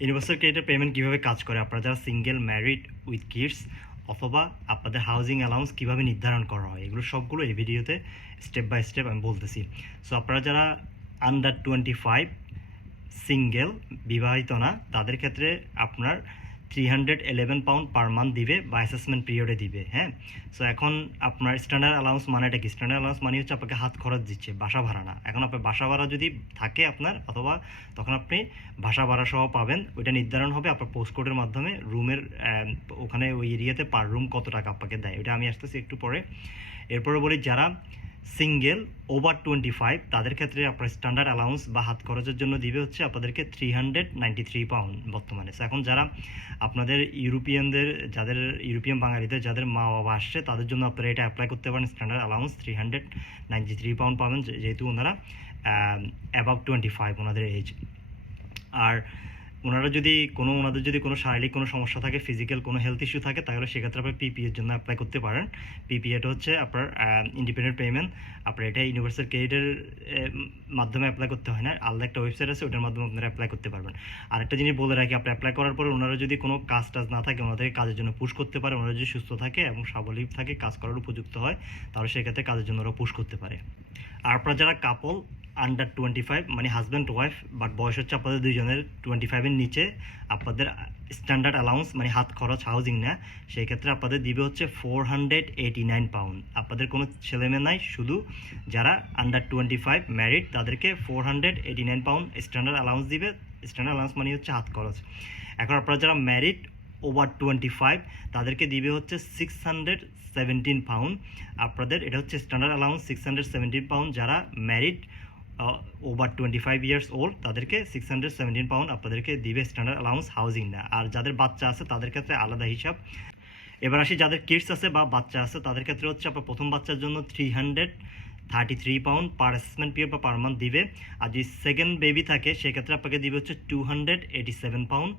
Universal ক্রেডিটের payment কীভাবে কাজ করে? আপনারা যারা সিঙ্গেল ম্যারিড উইথ কিডস অথবা আপনাদের হাউজিং অ্যালাউন্স কীভাবে নির্ধারণ করা হয়, এগুলো সবগুলো এই ভিডিওতে স্টেপ বাই স্টেপ আমি বলতেছি। সো আপনারা যারা আন্ডার টোয়েন্টি ফাইভ সিঙ্গেল বিবাহিত না, তাদের ক্ষেত্রে আপনার three hundred eleven pound per month দিবে বা অ্যাসেসমেন্ট পিরিয়ডে দিবে হ্যাঁ? সো এখন আপনার স্ট্যান্ডার্ড অ্যালাউন্স মানেটা কি? স্ট্যান্ডার্ড অ্যালাউন্স মানে হচ্ছে আপনাকে হাত খরচ দিচ্ছে, বাসা ভাড়া না। এখন আপনার বাসা ভাড়া যদি থাকে আপনার, অথবা তখন আপনি বাসা ভাড়া সহ পাবেন, ওইটা নির্ধারণ হবে আপনার পোস্ট কোডের মাধ্যমে রুমের ওখানে ওই এরিয়াতে পার রুম কত টাকা আপনাকে দেয়। ওইটা আমি আসতেছি একটু পরে। এরপরে বলি যারা সিঙ্গেল ওভার টোয়েন্টি ফাইভ তাদের ক্ষেত্রে আপনার স্ট্যান্ডার্ড অ্যালাউন্স বা হাত খরচের জন্য দিবে হচ্ছে আপনাদেরকে three hundred ninety three pound বর্তমানে এখন যারা আপনাদের ইউরোপিয়ানদের, যাদের ইউরোপিয়ান বাঙালিদের, যাদের মা বাবা আসছে, তাদের জন্য আপনারা এটা অ্যাপ্লাই করতে পারেন standard allowance three hundred ninety three pound পাবেন যেহেতু ওনারা অ্যাবাভ টোয়েন্টি ফাইভ ওনাদের এজ আর ওনারা যদি কোনো, ওনাদের যদি কোনো শারীরিক কোনো সমস্যা থাকে ফিজিক্যাল কোনো হেলথ ইস্যু থাকে, তাহলে সেক্ষেত্রে আপনি পিপি এর জন্য অ্যাপ্লাই করতে পারেন। পিপি এটা হচ্ছে আপনার ইন্ডিপেন্ডেন্ট পেমেন্ট আপনার এটা ইউনিভার্সাল ক্রেডিটের মাধ্যমে অ্যাপ্লাই করতে হয় না। আলাদা একটা ওয়েবসাইট আছে ওটার মাধ্যমে আপনারা অ্যাপ্লাই করতে পারবেন। আর একটা জিনিস বলে রাখি, আপনি অ্যাপ্লাই করার পরে ওনারা যদি কোনো কাজ টাজ না থাকে, ওনাদেরকে কাজের জন্য পুশ করতে পারে, ওনারা যদি সুস্থ থাকে এবং স্বাবলম্বী থাকে, কাজ করার উপযুক্ত হয়, তাহলে সেক্ষেত্রে কাজের জন্য ওরা পুশ করতে পারে। আর আপনারা যারা কাপল আন্ডার টোয়েন্টি ফাইভ মানে হাজব্যান্ড ওয়াইফ বাট বয়স হচ্ছে আপনাদের দুইজনের টোয়েন্টি ফাইভের নিচে। আপনাদের স্ট্যান্ডার্ড অ্যালাউন্স মানে হাত খরচ হাউজিং না সেই ক্ষেত্রে আপনাদের দিবে হচ্ছে four hundred eighty nine pound আপনাদের কোনো ছেলেমেয়ে নাই, শুধু যারা আন্ডার টোয়েন্টি ফাইভ ম্যারিড তাদেরকে four hundred eighty nine pound standard allowance দিবে। স্ট্যান্ডার্ড অ্যালাউন্স মানে হচ্ছে হাত খরচ। এখন আপনারা যারা ম্যারিড ওভার টোয়েন্টি ফাইভ তাদেরকে দিবে হচ্ছে সিক্স হান্ড্রেড সেভেন্টিন পাউন্ড আপনাদের এটা হচ্ছে standard allowance six hundred seventeen pound যারা married over twenty five years old তাদেরকে সিক্স হান্ড্রেড সেভেন্টিন পাউন্ড আপনাদেরকে দিবে স্ট্যান্ডার্ড অ্যালাউন্স হাউজিং না। আর যাদের বাচ্চা আছে, তাদের ক্ষেত্রে আলাদা হিসাব। এবার আসি, যাদের কিডস আছে বা বাচ্চা আছে, তাদের ক্ষেত্রে হচ্ছে আপনার প্রথম বাচ্চার জন্য three hundred thirty three pound per assessment period বা পার মান্থ দিবে। আর যদি সেকেন্ড বেবি থাকে, সেক্ষেত্রে আপনাকে দিবে হচ্ছে two hundred eighty seven pound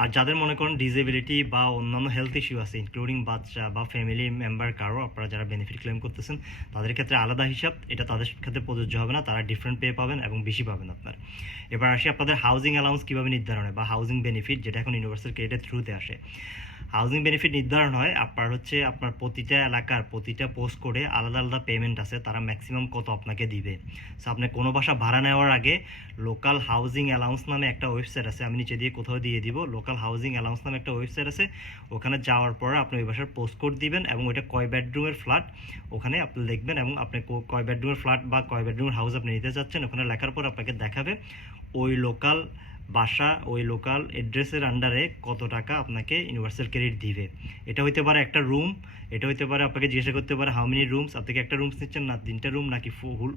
আর যাদের মনে করেন ডিসেবিলিটি বা অন্যান্য হেলথ ইস্যু আছে ইনক্লুডিং বাচ্চা বা ফ্যামিলি মেম্বার কারও, আপনারা যারা বেনিফিট ক্লেম করতেছেন, তাদের ক্ষেত্রে আলাদা হিসাব। এটা তাদের ক্ষেত্রে প্রযোজ্য হবে না, তারা ডিফারেন্ট পে পাবেন এবং বেশি পাবেন আপনার। এবার আসি আপনাদের হাউজিং অ্যালাউন্স কীভাবে নির্ধারণ হয় বা হাউজিং বেনিফিট যেটা এখন ইউনিভার্সাল ক্রেডিটের থ্রুতে আসে। হাউজিং বেনিফিট নির্ধারণ হয়, আপনার হচ্ছে আপনার প্রতিটা এলাকার প্রতিটা পোস্ট করে আলাদা আলাদা পেমেন্ট আছে, তারা ম্যাক্সিমাম কত আপনাকে দিবে। সো আপনি কোনো বাসা ভাড়া নেওয়ার আগে লোকাল হাউজিং অ্যালাউন্স নামে একটা ওয়েবসাইট আছে, আমি নিচে দিয়ে কোথাও দিয়ে দিব লোকাল হাউজিং অ্যালাউন্স নামে একটা ওয়েবসাইট আছে, ওখানে যাওয়ার পরে আপনি ওই বাসার পোস্ট কোড দিবেন এবং ওইটা কয় বেডরুমের ফ্ল্যাট ওখানে আপনি লিখবেন এবং আপনি কয় বেডরুমের ফ্ল্যাট বা কয় বেডরুমের হাউস আপনি নিতে চাচ্ছেন, ওখানে লেখার পর আপনাকে দেখাবে ওই লোকাল বাসা, ওই লোকাল অ্যাড্রেসের আন্ডারে কত টাকা আপনাকে ইউনিভার্সাল ক্রেডিট দিবে। এটা হইতে পারে একটা রুম এটা হইতে পারে আপনাকে জিজ্ঞাসা করতে পারে হাউ মেনি রুমস আপনি একটা রুমস নিচ্ছেন না তিনটা রুম নাকি ফুল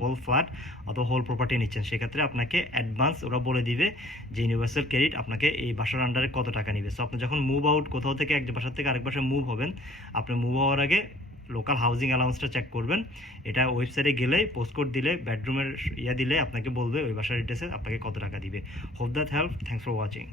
হোল ফ্ল্যাট অথবা হোল প্রপার্টি নিচ্ছেন, সেক্ষেত্রে আপনাকে অ্যাডভান্স ওরা বলে দিবে যে ইউনিভার্সাল ক্রেডিট আপনাকে এই বাসার আন্ডারে কত টাকা নিবে। সো আপনি যখন মুভ আউট কোথাও থেকে এক বাসার থেকে আরেক বাসায় মুভ হবেন, আপনি মুভ হওয়ার আগে লোকাল হাউজিং অ্যালাউন্সটা চেক করবেন। এটা ওয়েবসাইটে গেলে পোস্ট কোড দিলে বেডরুমের ইয়ে দিলে আপনাকে বলবে ওই বাসার অ্যাড্রেসে আপনাকে কত টাকা দিবে। Hope that help thanks for watching